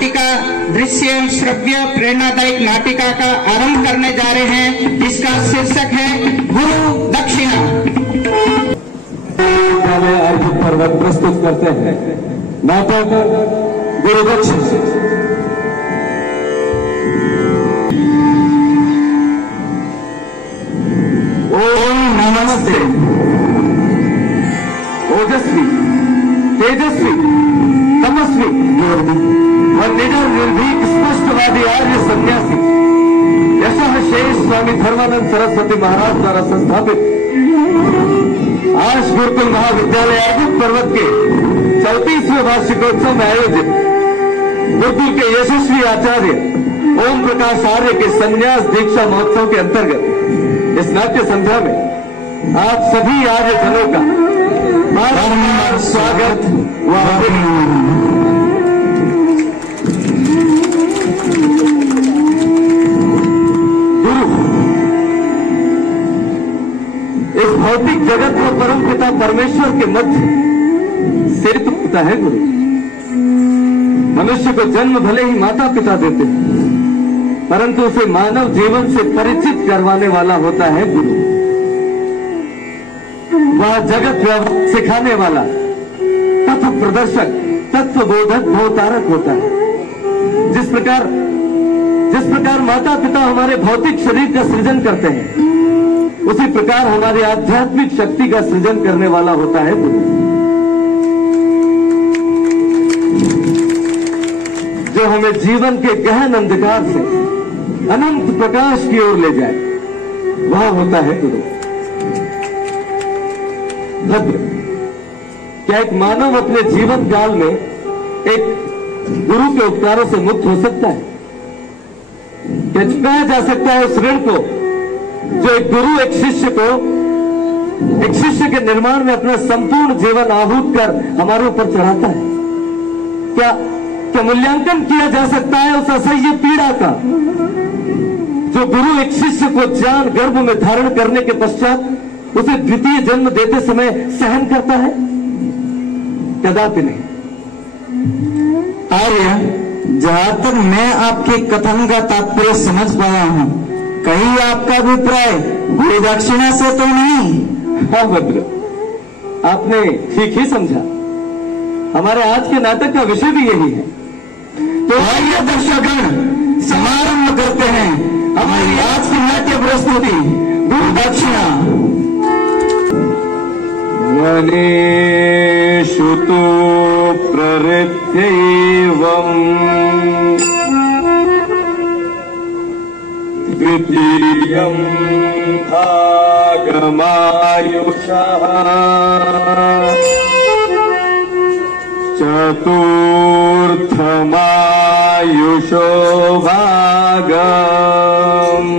नाटिका दृश्य श्रव्य प्रेरणादायक नाटिका का आरंभ करने जा रहे हैं, जिसका शीर्षक है गुरु दक्षिणा। अर्जुन पर्वत प्रस्तुत करते हैं नाटक गुरु दक्षिणा। ओम नमस्ते। ओजस्वी, तेजस्वी, तमस्वी और निडर निर्भीक स्पष्टवादी आर्य सन्यासी यशः शेष स्वामी धर्मानंद सरस्वती महाराज द्वारा संस्थापित आज गुरुकुल महाविद्यालय अर्जुन पर्वत के 34वें वार्षिकोत्सव में आयोजित गुरुकुल के यशस्वी आचार्य ओम प्रकाश आर्य के संन्यास दीक्षा महोत्सव के अंतर्गत इस नाट्य संध्या में आप सभी आर्य जनों का बार-बार स्वागत व गुरु इस भौतिक जगत में परम पिता परमेश्वर के मध्य सेतु होता है। गुरु मनुष्य को जन्म भले ही माता पिता देते हैं, परंतु उसे मानव जीवन से परिचित करवाने वाला होता है गुरु। वह जगत व्यवहार सिखाने वाला, तत्व प्रदर्शक, तत्व बोधक, भवतारक होता है। जिस प्रकार माता पिता हमारे भौतिक शरीर का सृजन करते हैं, उसी प्रकार हमारी आध्यात्मिक शक्ति का सृजन करने वाला होता है गुरु। जो हमें जीवन के गहन अंधकार से अनंत प्रकाश की ओर ले जाए, वह होता है गुरु। भद्र, क्या एक मानव अपने जीवन काल में एक गुरु के उपकारों से मुक्त हो सकता है? क्या चुकाया जा सकता है उस ऋण को जो एक गुरु एक शिष्य के निर्माण में अपना संपूर्ण जीवन आहूत कर हमारे ऊपर चढ़ाता है? क्या मूल्यांकन किया जा सकता है उस असह्य पीड़ा का जो गुरु एक शिष्य को जान गर्भ में धारण करने के पश्चात उसे द्वितीय जन्म देते समय सहन करता है? कदापि नहीं। आर्य, जहां तक मैं आपके कथन का तात्पर्य समझ पाया हूं, कहीं आपका अभिप्राय गुरु दक्षिणा से तो नहीं? हाँ भद्र, आपने ठीक ही समझा। हमारे आज के नाटक का विषय भी यही है। तो आइए दर्शकगण, समारंभ करते हैं हमारी आज की नाट्य प्रस्तुति गुरु दक्षिणा। मनीषु तु प्रवृत्त्यैवम् द्वितीयं भागमायुषः चतुर्थमायुषो भागम्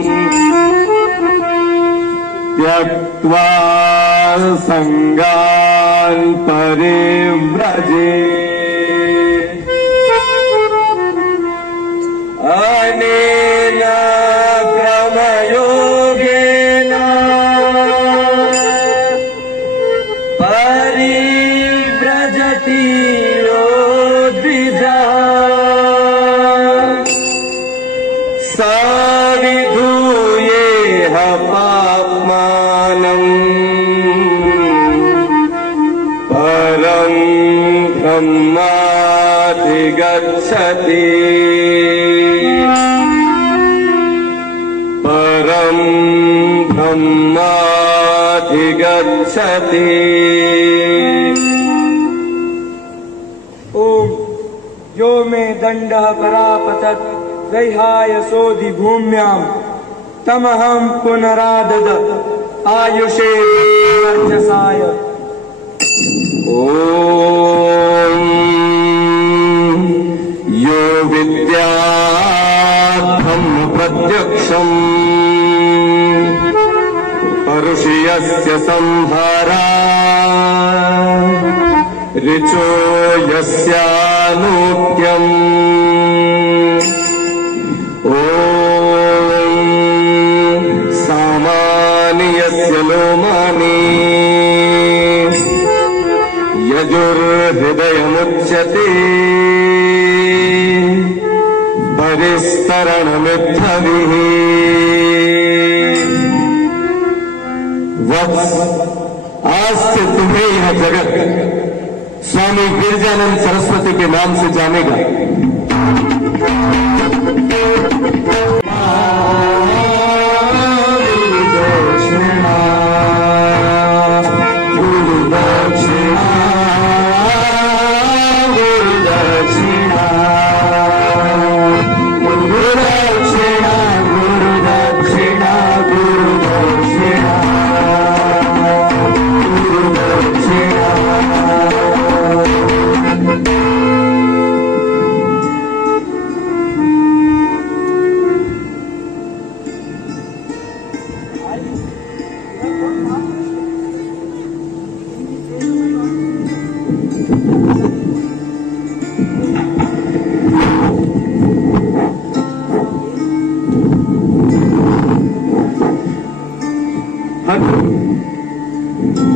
त्यक्त्वा संगान् परिव्रजे अनेन क्रमयोगेन परिव्रजति यो द्विजः सविधूयेह पाप्मानम् परं ब्रह्माधिगच्छति परं ब्रह्माधिगच्छति। ओम यो मे दंडः परापतत् वैहाय सोधि भूम्यां तमहं पुनरादद आयुषे वर्चसाय। ओम यो विद्यार्थं प्रत्यक्षम् परुषयस्य संहारा ऋचो यस्यानुत्यम्। ओम सामान्यस्य लोमानि यजुर्हृदयमुच्यते गिरिस्तरणमित्थभिः वत्स, आज से तुम्हें यह जगत स्वामी गिरिजानंद सरस्वती के नाम से जानेगा।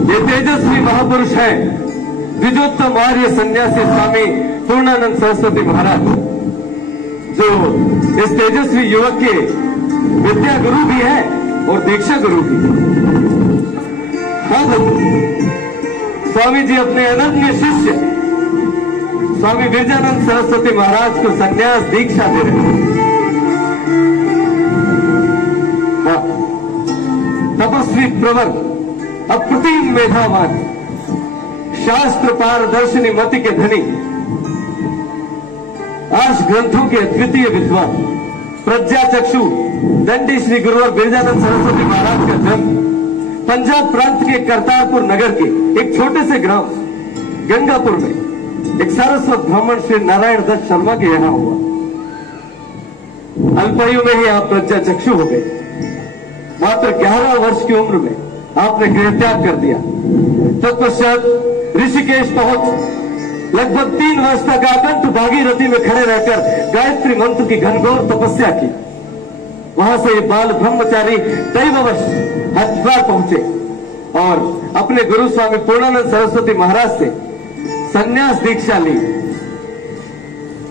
ये तेजस्वी महापुरुष है द्विजोत्तम आर्य सन्यासी स्वामी पूर्णानंद सरस्वती महाराज, जो इस तेजस्वी युवक के विद्या गुरु भी है और दीक्षा गुरु भी। हाँ, स्वामी जी अपने अनन्य शिष्य स्वामी गिरिजानंद सरस्वती महाराज को संन्यास दीक्षा दे रहे हैं। हाँ, तपस्वी प्रवर, अप्रतिम मेधावान, शास्त्र पारदर्शिनी मति के धनी, आर्ष ग्रंथों के अद्वितीय विद्वान, प्रज्ञा चक्षु दंडी श्री गुरुवर गिरिजानंद सरस्वती महाराज का जन्म पंजाब प्रांत के करतारपुर नगर के एक छोटे से ग्राम गंगापुर में एक सारस्वत ब्राह्मण श्री नारायण दत्त शर्मा के यहां हुआ। अल्पायु में ही आप प्रज्ञा चक्षु हो गए। मात्र 11 वर्ष की उम्र में आपने गृह त्याग कर दिया। तत्पश्चात ऋषिकेश पहुंच लगभग 3 वर्ष तक आकंठ भागीरथी में खड़े रहकर गायत्री मंत्र की घनघोर तपस्या की। वहां से ये बाल ब्रह्मचारी दैववश हरिद्वार पहुंचे और अपने गुरु स्वामी पूर्णानंद सरस्वती महाराज से संन्यास दीक्षा ली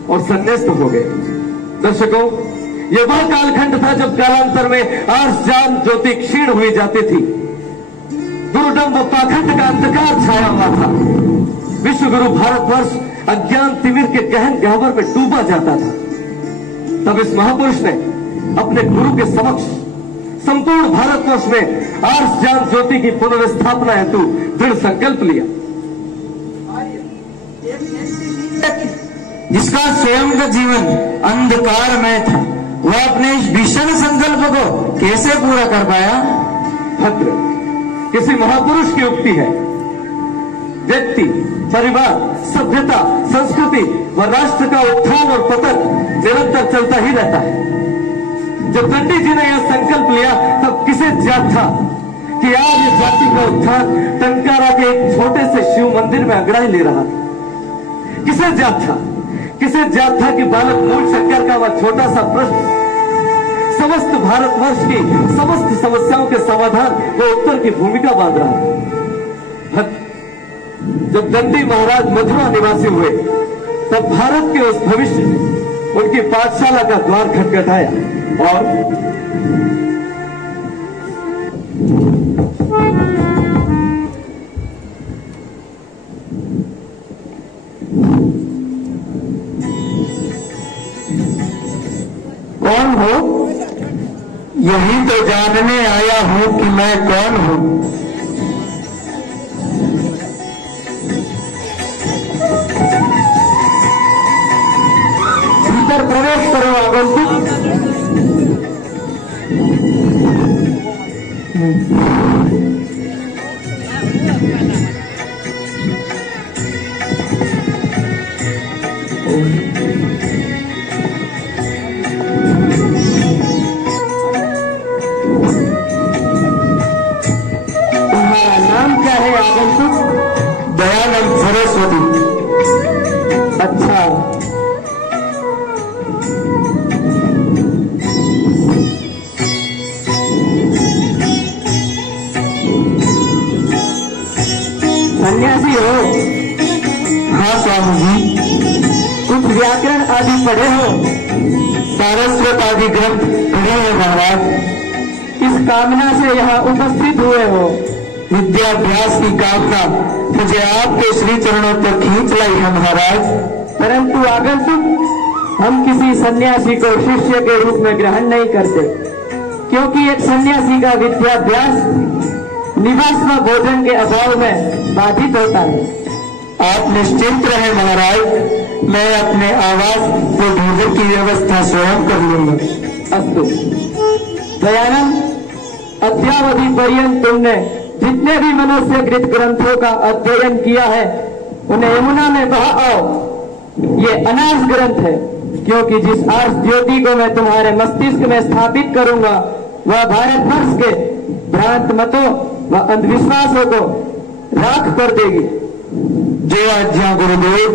और संन्यास्त हो गए। दर्शकों, ये वह कालखंड था जब कालांतर में आर्ष ज्ञान ज्योति क्षीण हुई जाती थी, गुरुडम्ब पाखंड का अंधकार छाया हुआ था। विश्व गुरु भारतवर्ष अज्ञान तिमिर के गहन गह्वर में डूबा जाता था। तब इस महापुरुष ने अपने गुरु के समक्ष संपूर्ण भारतवर्ष में आर्ष ज्ञान ज्योति की पुनर्स्थापना हेतु दृढ़ संकल्प लिया। जिसका स्वयं का जीवन अंधकारमय था, वह अपने इस भीषण संकल्प को कैसे पूरा कर पाया? भद्र, किसी महापुरुष की उक्ति है, व्यक्ति, परिवार, सभ्यता, संस्कृति व राष्ट्र का उत्थान और पतन निरंतर चलता ही रहता है। जब दंडी जी ने यह संकल्प लिया, तब किसे ज्ञात था कि आज इस जाति का उत्थान टंकारा के एक छोटे से शिव मंदिर में अंगड़ाई ले रहा था? किसे ज्ञात था कि बालक मूल शंकर का वह छोटा सा प्रश्न समस्त भारतवर्ष की समस्त समस्याओं के समाधान व उत्तर की भूमिका बांध रहा है? जब दंडी महाराज मथुरा निवासी हुए, तब भारत के उस भविष्य में उनकी पाठशाला का द्वार खटखटाया और कौन हो? यही तो जानने आया हूं कि मैं कौन हूं। भीतर प्रवेश करो आगंतुक। तुम्हारा नाम क्या है आगंतुक? दयानंद सरस्वती। अच्छा, सन्यासी हो? हाँ स्वामी जी। कुछ व्याकरण आदि पढ़े हो? सारस्वत आदि ग्रंथ पढ़े हैं महाराज। किस कामना से यहाँ उपस्थित हुए हो? विद्याभ्यास की कामना मुझे आपके श्री चरणों तक खींच लाई है महाराज। परंतु आगंतुक, हम किसी सन्यासी को शिष्य के रूप में ग्रहण नहीं करते, क्योंकि एक सन्यासी का विद्याभ्यास निवास व भोजन के अभाव में बाधित होता है। आप निश्चिंत रहे महाराज, मैं अपने आवास व भोजन की व्यवस्था स्वयं कर लूंगा। अस्तु। दयानंद, अद्यावधि पर्यंत तुमने जितने भी मनुष्यकृत ग्रंथों का अध्ययन किया है उन्हें यमुना में बहा आओ। ये अनार्स ग्रंथ है, क्योंकि जिस आर्स ज्योति को मैं तुम्हारे मस्तिष्क में स्थापित करूंगा वह भारतवर्ष के भ्रांत मतों व अंधविश्वासों को राख कर देगी। जय आज्ञा गुरुदेव।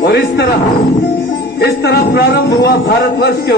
और इस तरह प्रारंभ हुआ भारतवर्ष के